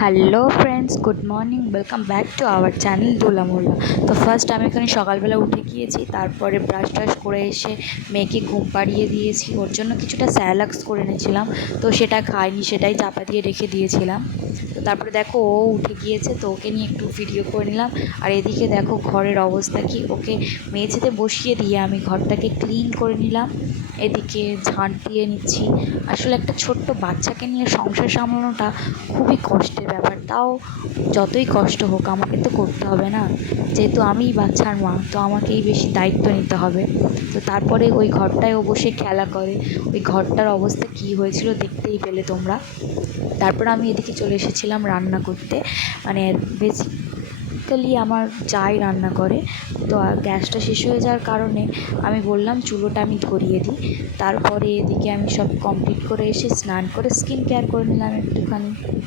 Hello friends, good morning. Welcome back to our channel Dola Molla. তো first আমি এখানে সকালবেলা উঠে গিয়েছি, তারপরে ব্রাশ টাশ করে এসে মেয়েকে ঘুম পাড়িয়ে দিয়েছি। ওর জন্য কিছুটা স্যালাক্স করে এনেছিলাম, তো সেটা খাইনি, সেটাই চাপা দিয়ে রেখে দিয়েছিলাম। তো তারপরে দেখো ও উঠে গিয়েছে, তো ওকে নিয়ে একটু ভিডিও করে নিলাম। আর এদিকে দেখো ঘরের অবস্থা কি, ওকে মেঝেতে বসিয়ে দিয়ে আমি ঘরটাকে ক্লিন করে নিলাম। এদিকে ঝাঁট দিয়ে নিচ্ছি। আসলে একটা ছোট্ট বাচ্চাকে নিয়ে সংসার সামলানোটা খুবই কষ্টের ব্যাপার। তাও যতই কষ্ট হোক আমাকে তো করতে হবে না, যেহেতু আমিই বাচ্চার মা, তো আমাকেই বেশি দায়িত্ব নিতে হবে। তো তারপরে ওই ঘরটায় ও বসে খেলা করে। ওই ঘরটার অবস্থা কী হয়েছিল দেখতেই পেলে তোমরা। তারপর আমি এদিকে চলে এসেছিলাম রান্না করতে। মানে বেসিক্যালি আমার যাই রান্না করে, তো গ্যাসটা শেষ হয়ে যাওয়ার কারণে আমি বললাম চুলোটা আমি ধরিয়ে দিই। তারপরে এদিকে আমি সব কমপ্লিট করে এসে স্নান করে স্কিন কেয়ার করে নিলাম একটুখানি।